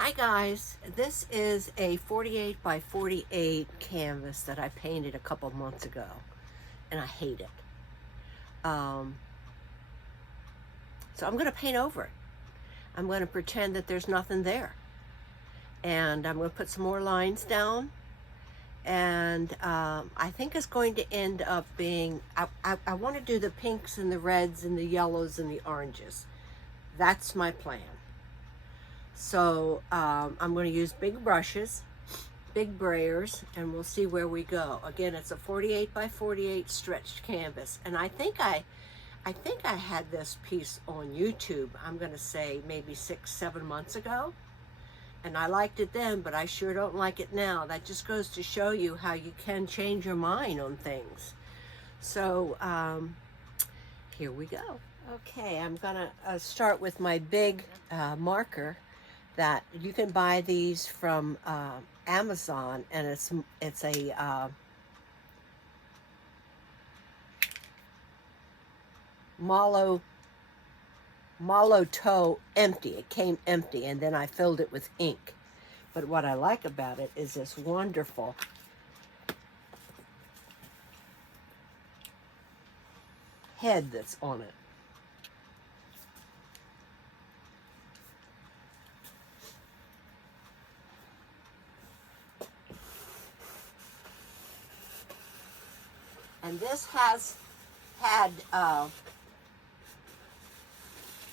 Hi guys, this is a 48 by 48 canvas that I painted a couple months ago and I hate it. So I'm going to paint over it. I'm going to pretend that there's nothing there. And I'm going to put some more lines down. And I think it's going to end up being, I want to do the pinks and the reds and the yellows and the oranges. That's my plan. So I'm going to use big brushes, big Brayers, and we'll see where we go. Again, it's a 48 by 48 stretched canvas, and I think I had this piece on YouTube. I'm going to say maybe 6-7 months ago, and I liked it then, but I sure don't like it now. That just goes to show you how you can change your mind on things. So here we go. Okay, I'm gonna start with my big marker. That you can buy these from Amazon, and it's a Malo toe empty. It came empty, and then I filled it with ink. But what I like about it is this wonderful head that's on it. And this has had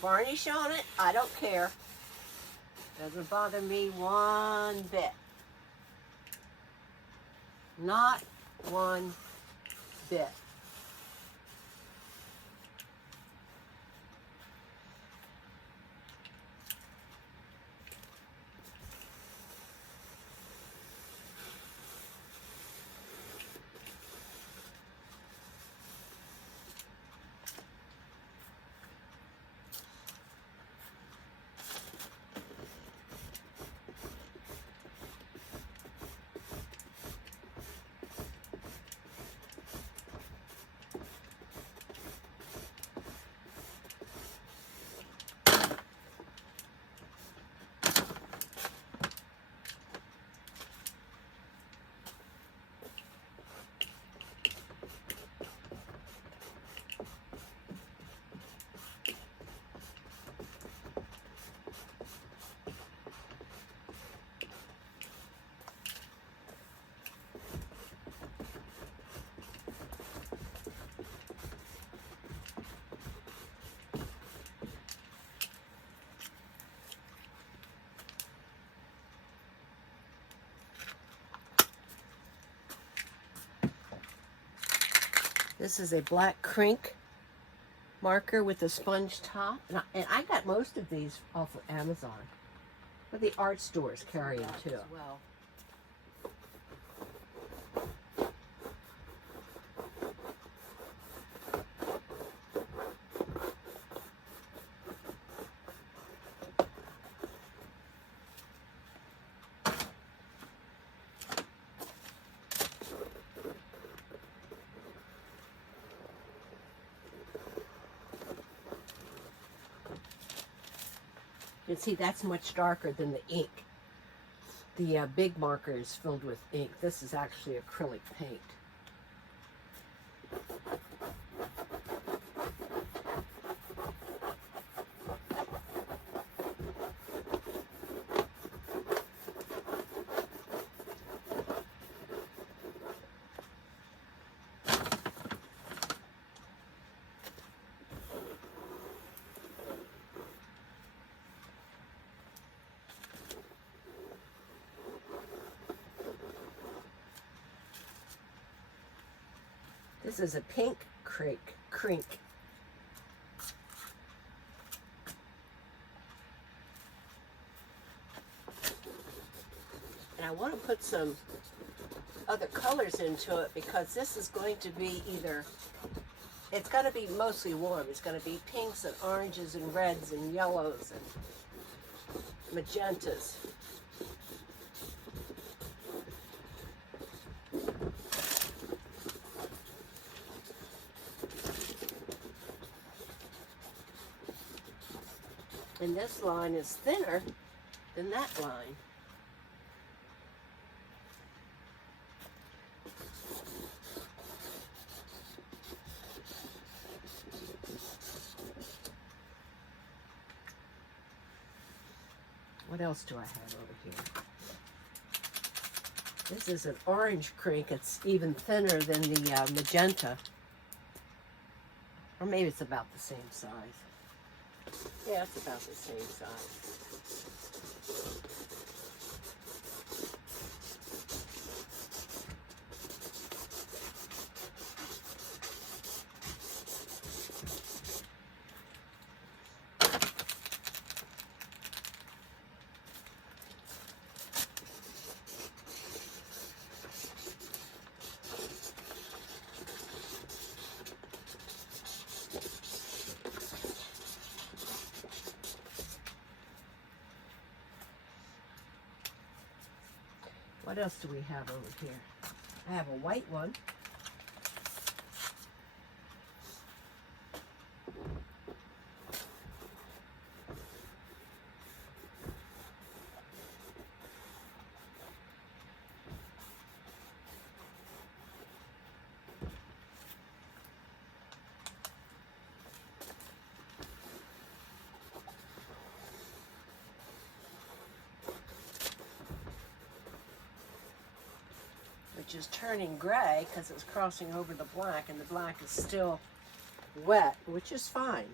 varnish on it. I don't care. Doesn't bother me one bit. Not one bit. This is a black crink marker with a sponge top. And I got most of these off of Amazon. But the art stores carry them too. Well. You can see that's much darker than the ink. The big marker is filled with ink. This is actually acrylic paint. This is a pink crink. And I want to put some other colors into it because this is going to be it's going to be mostly warm. It's going to be pinks and oranges and reds and yellows and magentas. And this line is thinner than that line. What else do I have over here? This is an orange crink. It's even thinner than the magenta. Or maybe it's about the same size. Yeah, it's about the same size. What else do we have over here? I have a white one. Which is turning gray because it's crossing over the black, and the black is still wet, which is fine.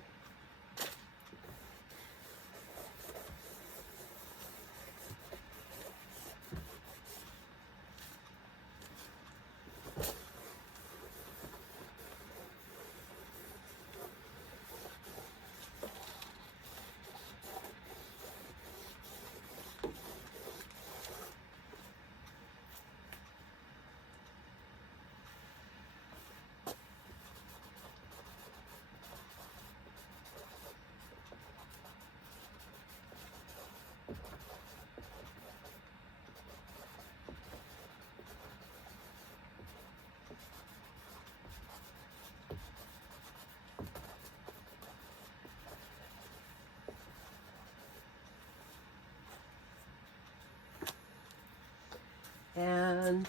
And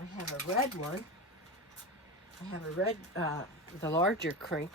I have a red one. I have a red, the larger crink.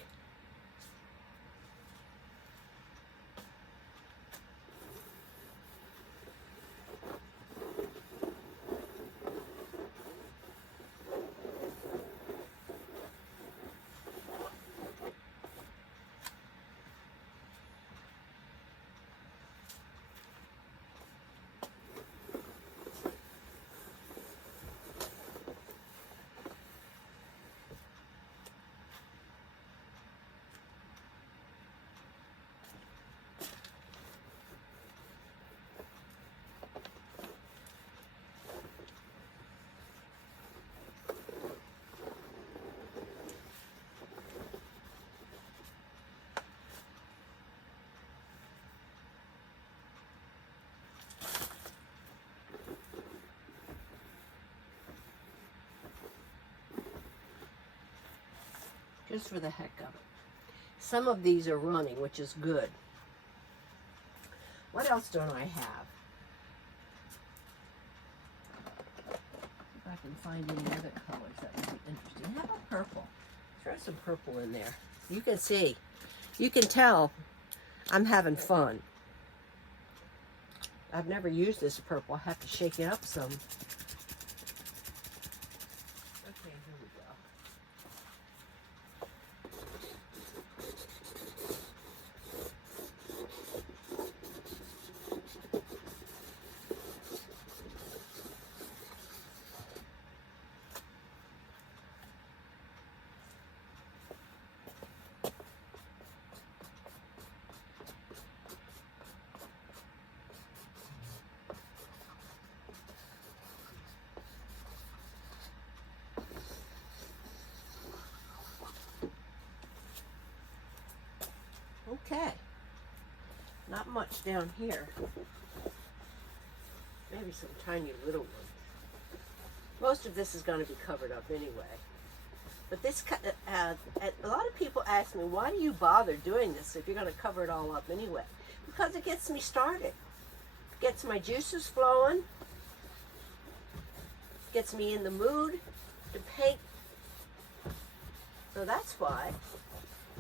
Just for the heck of it. Some of these are running, which is good. What else don't I have? If I can find any other colors that would be interesting. How about purple? Throw some purple in there. You can see. You can tell I'm having fun. I've never used this purple. I have to shake it up some. Okay, here we go. Okay, not much down here. Maybe some tiny little ones. Most of this is going to be covered up anyway. But this, a lot of people ask me, why do you bother doing this if you're going to cover it all up anyway? Because it gets me started. gets my juices flowing, gets me in the mood to paint. So that's why.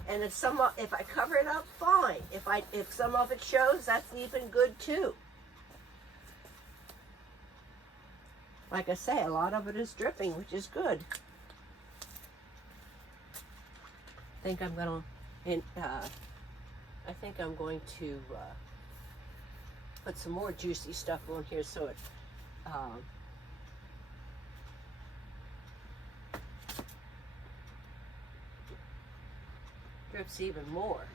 And if I cover it up, fine. If some of it shows, that's even good too. Like I say, a lot of it is dripping, which is good. I think I'm going to put some more juicy stuff on here so it drips even more.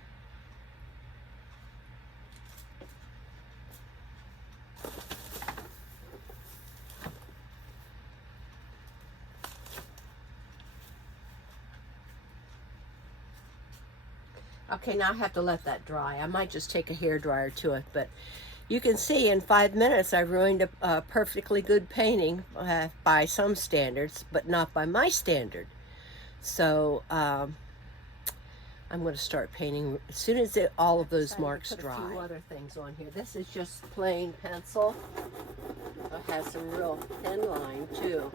Okay, now I have to let that dry. I might just take a hairdryer to it, but you can see in 5 minutes I ruined a perfectly good painting by some standards, but not by my standard. So I'm going to start painting as soon as all of those marks dry. A few other things on here. This is just plain pencil. It has some real thin line too.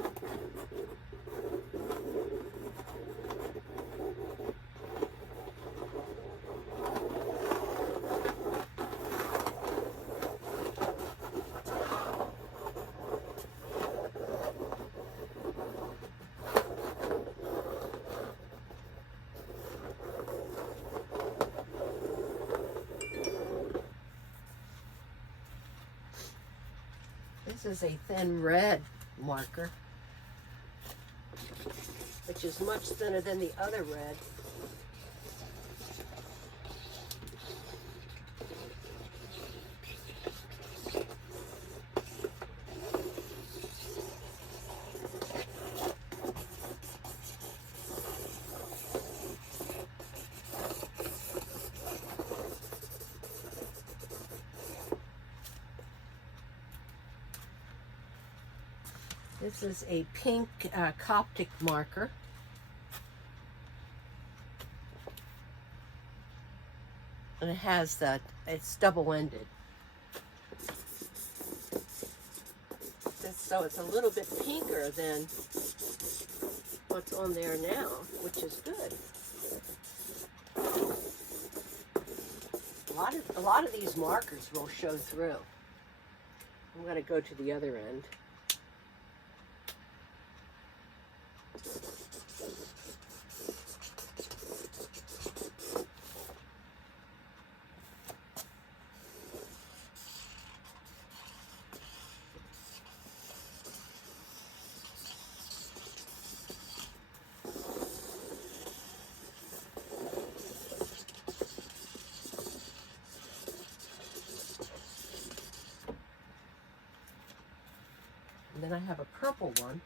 This is a thin red marker, which is much thinner than the other red. This is a pink Coptic marker. And it has it's double-ended. So it's a little bit pinker than what's on there now, which is good. A lot of these markers will show through. I'm going to go to the other end. And then I have a purple one.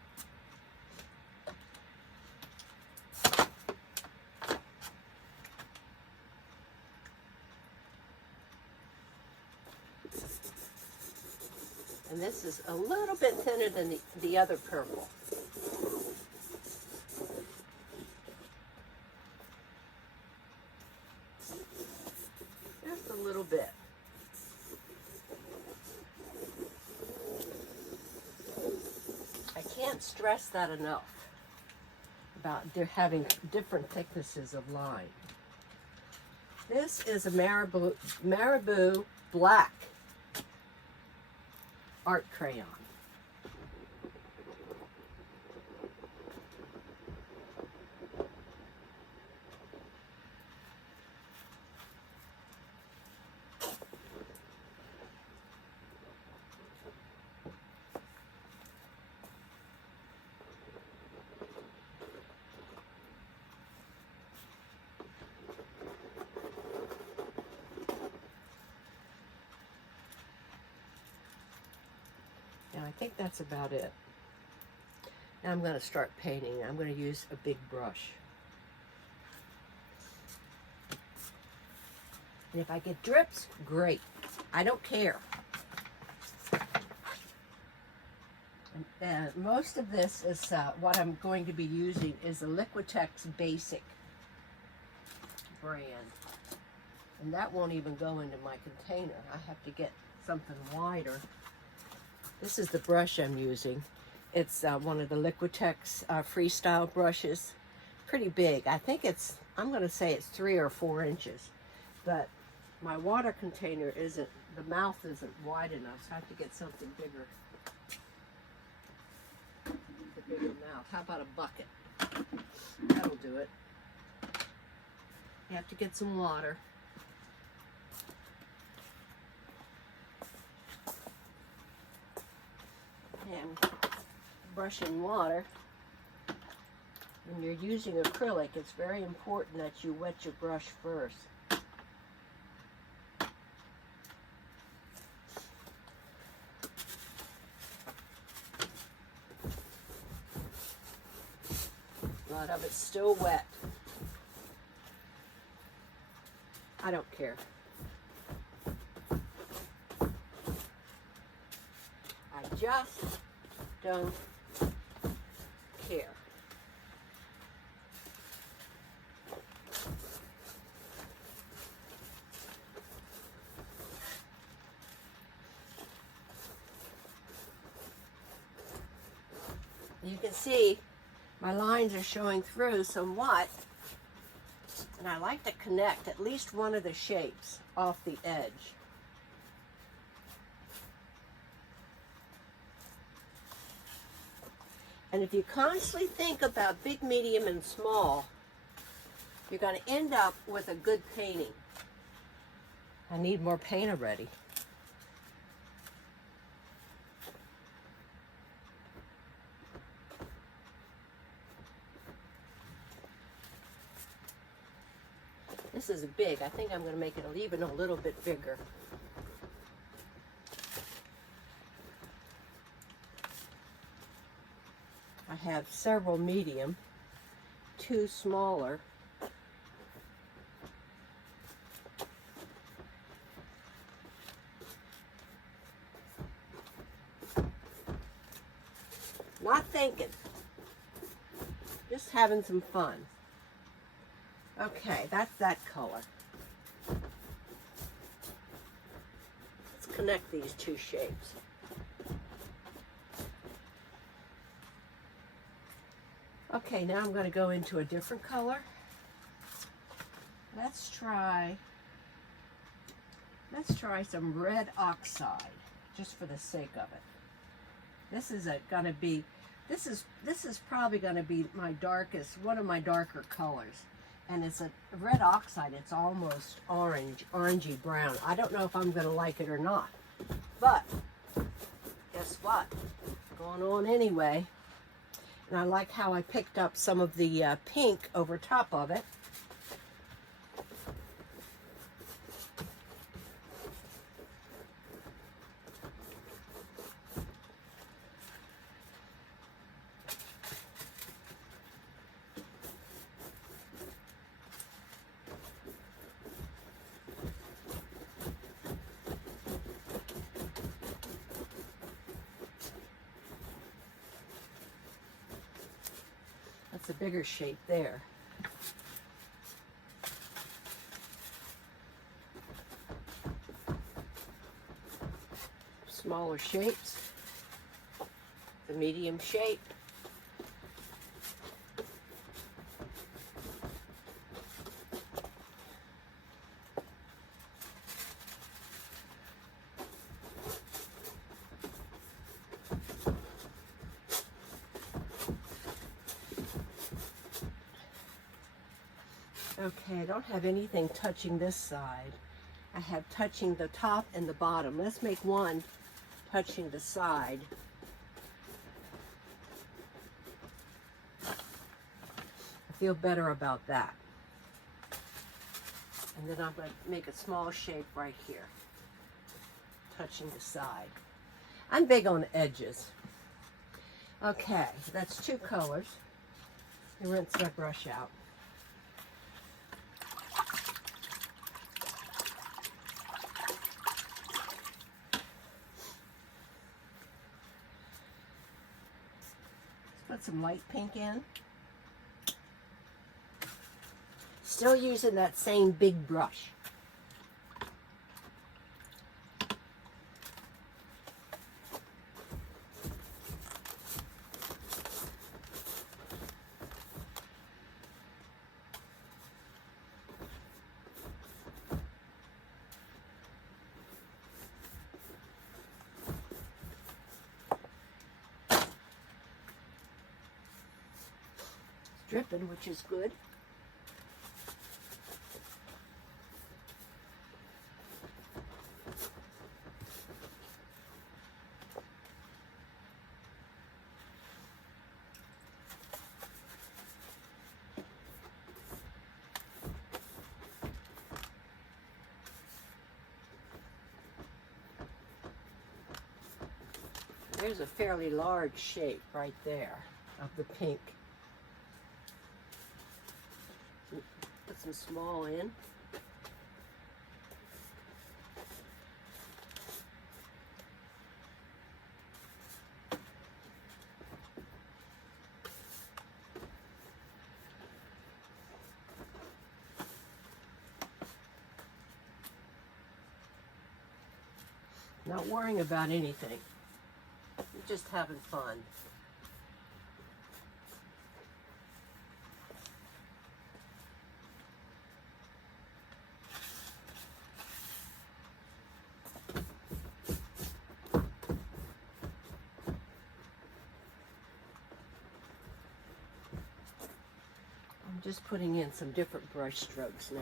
And this is a little bit thinner than the other purple. Just a little bit. I can't stress that enough about having different thicknesses of line. This is a Marabou black art crayon. I think that's about it. Now I'm going to start painting. I'm going to use a big brush. And if I get drips, great. I don't care. And most of this is what I'm going to be using is a Liquitex Basic brand. And that won't even go into my container. I have to get something wider. This is the brush I'm using. It's one of the Liquitex Freestyle brushes. Pretty big. I think it's, I'm going to say it's 3 or 4 inches. But my water container isn't, the mouth isn't wide enough, so I have to get something bigger. A bigger mouth. How about a bucket? That'll do it. You have to get some water. And brushing water, when you're using acrylic, it's very important that you wet your brush first. A lot of it's still wet. I don't care. I just don't care. You can see my lines are showing through somewhat, and I like to connect at least one of the shapes off the edge. And if you constantly think about big, medium, and small, you're going to end up with a good painting. I need more paint already. This is big. I think I'm going to make it even a little bit bigger. I have several medium, 2 smaller. Not thinking, just having some fun. Okay, that's that color. Let's connect these 2 shapes. Okay, now I'm going to go into a different color. Let's try some red oxide, just for the sake of it. This is going to be, this is probably going to be my darkest, one of my darker colors. And it's a red oxide. It's almost orange, orangey brown. I don't know if I'm going to like it or not. But guess what? Going on anyway. And I like how I picked up some of the pink over top of it. That's a bigger shape there. Smaller shapes, the medium shape. Okay, I don't have anything touching this side. I have touching the top and the bottom. Let's make one touching the side. I feel better about that. And then I'm going to make a small shape right here, touching the side. I'm big on edges. Okay, that's 2 colors. I rinse my brush out. Put some light pink in. Still using that same big brush. dripping, which is good. There's a fairly large shape right there of the pink. Put some small in. Not worrying about anything. We're just having fun. I'm just putting in some different brush strokes now.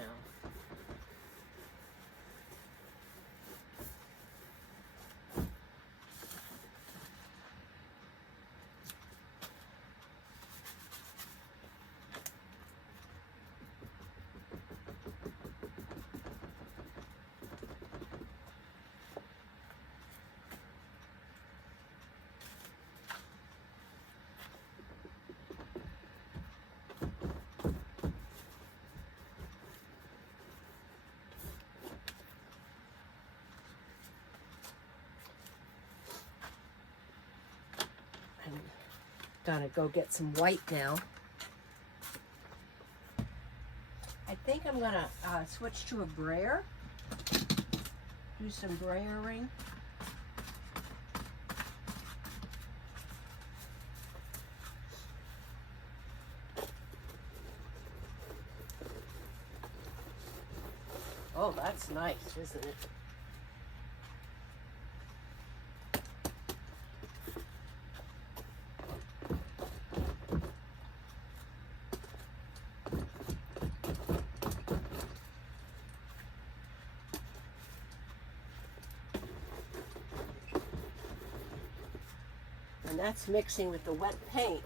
Gonna go get some white now. I think I'm gonna switch to a brayer. Do some brayering. Oh, that's nice, isn't it? And that's mixing with the wet paint,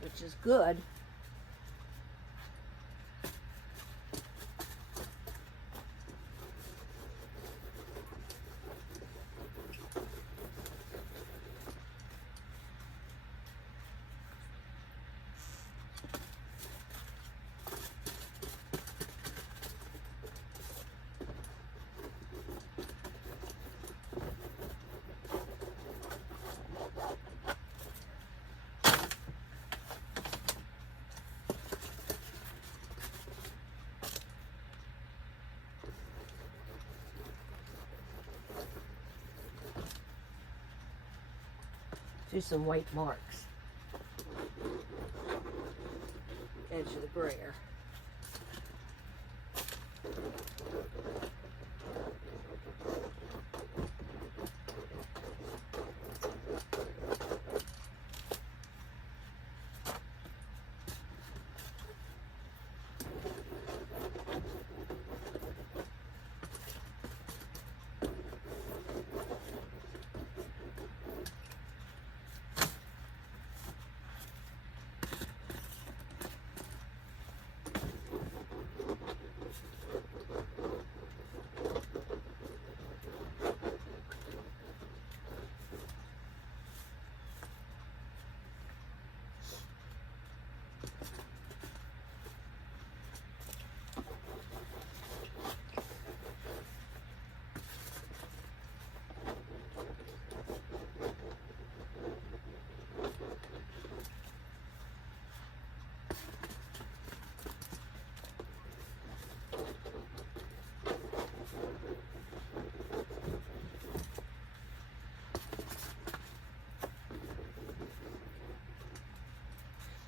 which is good. Do some white marks. Edge of the brayer.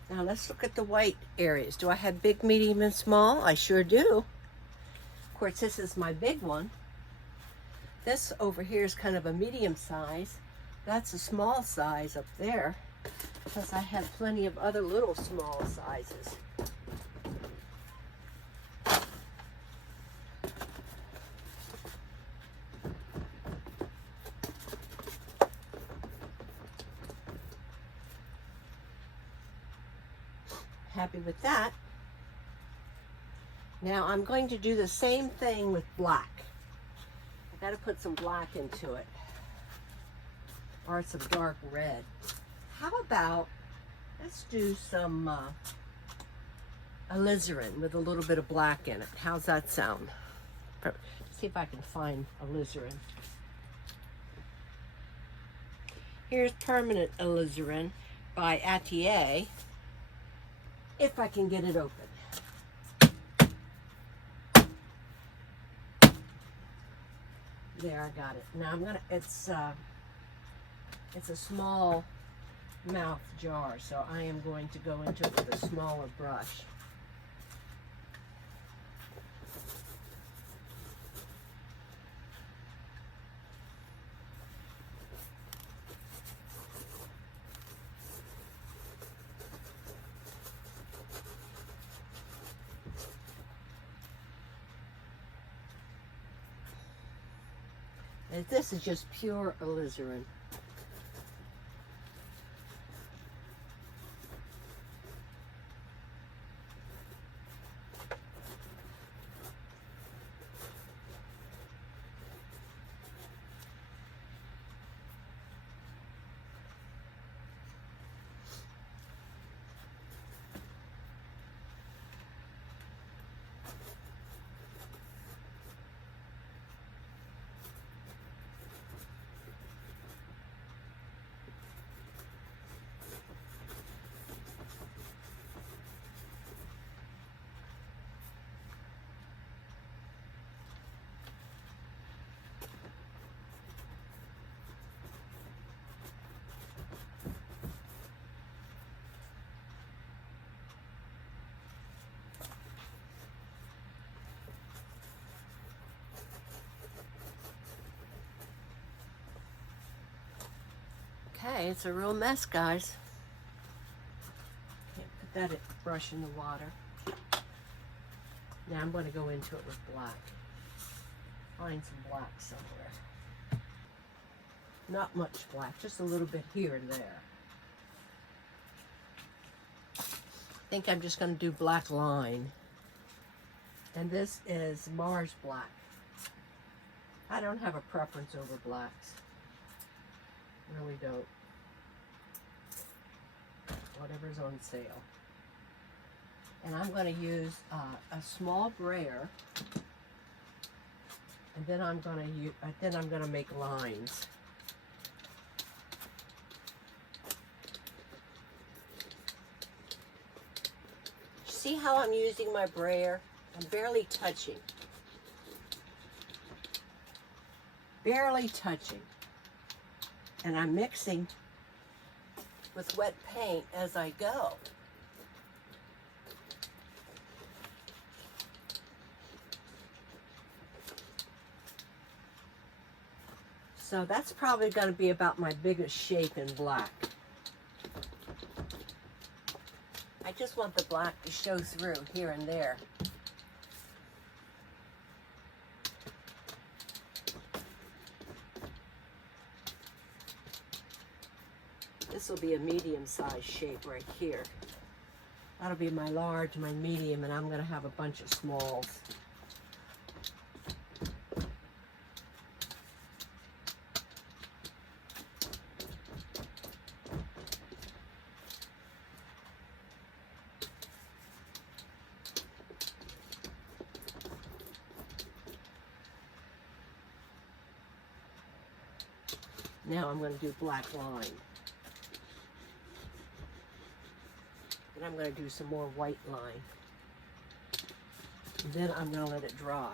Now let's look at the white areas. Do I have big, medium, and small? I sure do. Of course, this is my big one. This over here is kind of a medium size. That's a small size up there. Plus I have plenty of other little small sizes. Happy with that. Now I'm going to do the same thing with black. I got to put some black into it, or some dark red. How about, let's do some alizarin with a little bit of black in it. How's that sound? See if I can find alizarin. Here's permanent alizarin by Atelier, if I can get it open. There, I got it. Now I'm gonna, it's a small mouth jar, so I am going to go into it with a smaller brush. And this is just pure alizarin. Okay, it's a real mess, guys. Can't put that brush in the water. Now I'm going to go into it with black. Find some black somewhere. Not much black, just a little bit here and there. I think I'm just going to do black line. And this is Mars black. I don't have a preference over blacks. Really don't. Whatever's on sale. And I'm going to use a small brayer, and then I'm going to make lines. See how I'm using my brayer? I'm barely touching. Barely touching. And I'm mixing with wet paint as I go. So that's probably going to be about my biggest shape in black. I just want the black to show through here and there. This will be a medium-sized shape right here. That'll be my large, my medium, and I'm going to have a bunch of smalls. Now I'm going to do black line. And I'm going to do some more white line. And then I'm going to let it dry.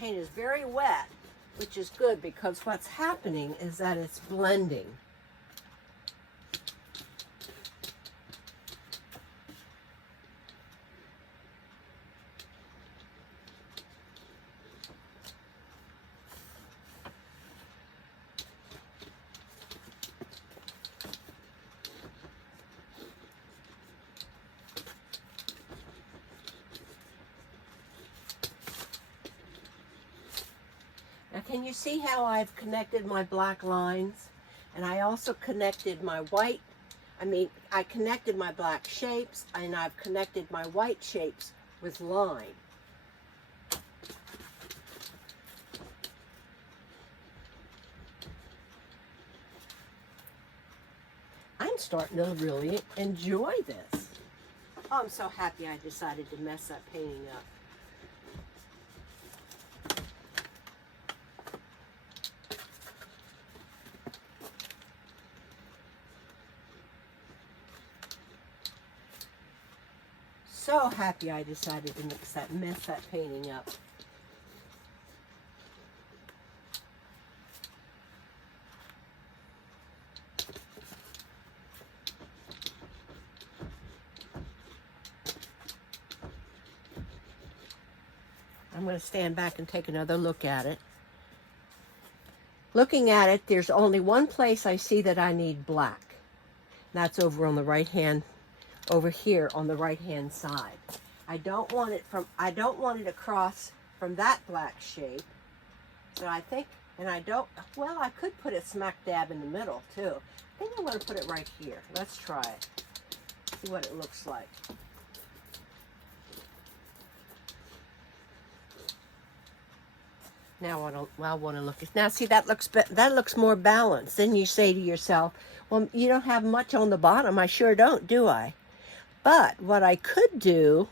paint is very wet, which is good because what's happening is that it's blending. Now can you see how I've connected my black lines? And I also connected my white, I connected my black shapes and I've connected my white shapes with line. I'm starting to really enjoy this. Oh, I'm so happy I decided to mess that painting up. So happy I decided to mess that painting up. I'm going to stand back and take another look at it. Looking at it, there's only one place I see that I need black. That's over on the right hand, over here on the right hand side. I don't want it across from that black shape. So I think, well, I could put it smack dab in the middle too. I think I'm going to put it right here. Let's try it. See what it looks like. Now I want to look. Now see, that looks more balanced. Then you say to yourself, well, you don't have much on the bottom. I sure don't, do I? But what I could do,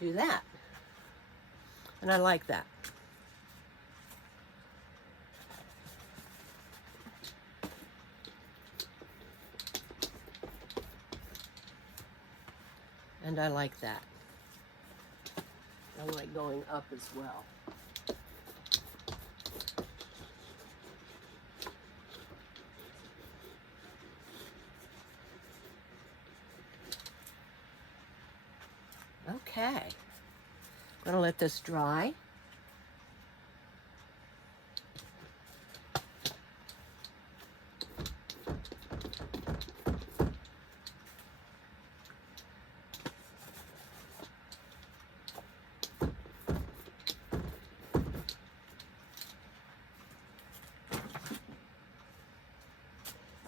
do that. And I like that. And I like that. I like going up as well. Okay. I'm going to let this dry.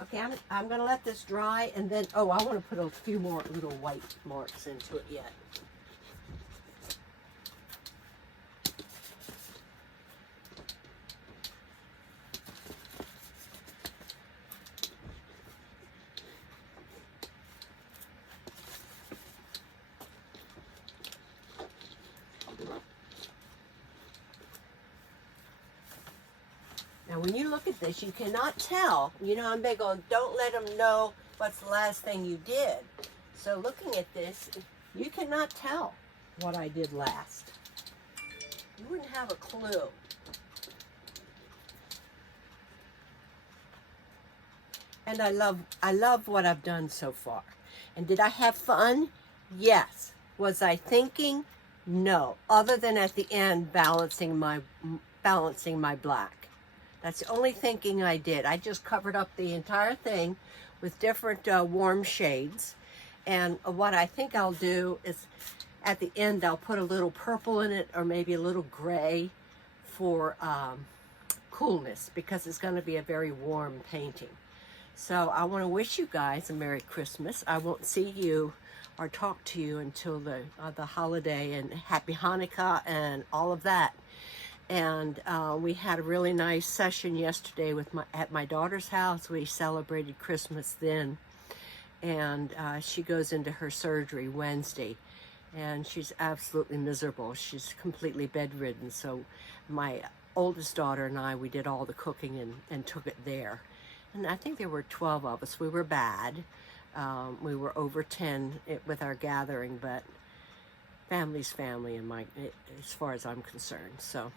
Okay, I'm going to let this dry, and then, I want to put a few more little white marks into it yet. Now, when you look at this, you cannot tell. You know, I'm big on don't let them know what's the last thing you did. So looking at this, you cannot tell what I did last. You wouldn't have a clue. And I love what I've done so far. And did I have fun? Yes. Was I thinking? No. Other than at the end balancing my black. That's the only thinking I did. I just covered up the entire thing with different warm shades. And what I think I'll do is at the end I'll put a little purple in it or maybe a little gray for coolness, because it's going to be a very warm painting. So I want to wish you guys a Merry Christmas. I won't see you or talk to you until the holiday, and Happy Hanukkah and all of that. And we had a really nice session yesterday at my daughter's house. We celebrated Christmas then, and she goes into her surgery Wednesday, and she's absolutely miserable. She's completely bedridden. So my oldest daughter and I, we did all the cooking and took it there. and I think there were 12 of us. We were bad. We were over 10 with our gathering, but family's family in as far as I'm concerned. So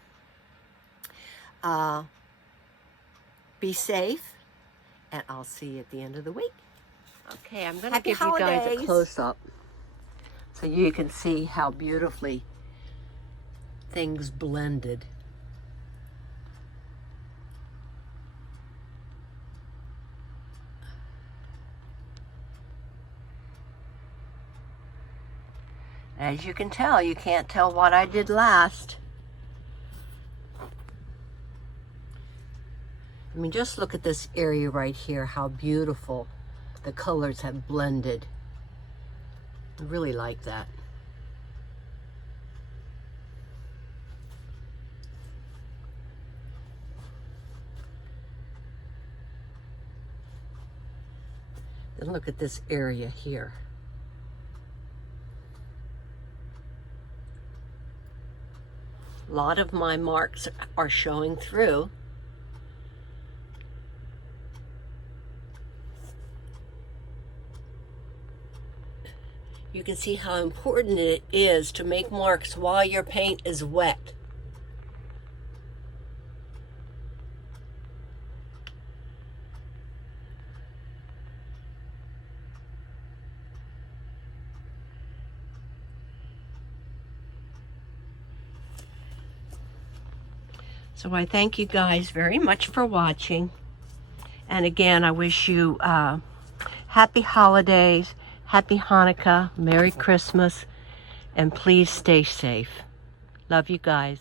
be safe, and I'll see you at the end of the week. Okay, I'm going to give you guys a close-up so you can see how beautifully things blended. As you can tell, you can't tell what I did last. I mean, just look at this area right here, how beautiful the colors have blended. I really like that. Then look at this area here. A lot of my marks are showing through. You can see how important it is to make marks while your paint is wet. So I thank you guys very much for watching. And again, I wish you happy holidays, happy Hanukkah, Merry Christmas, and please stay safe. Love you guys.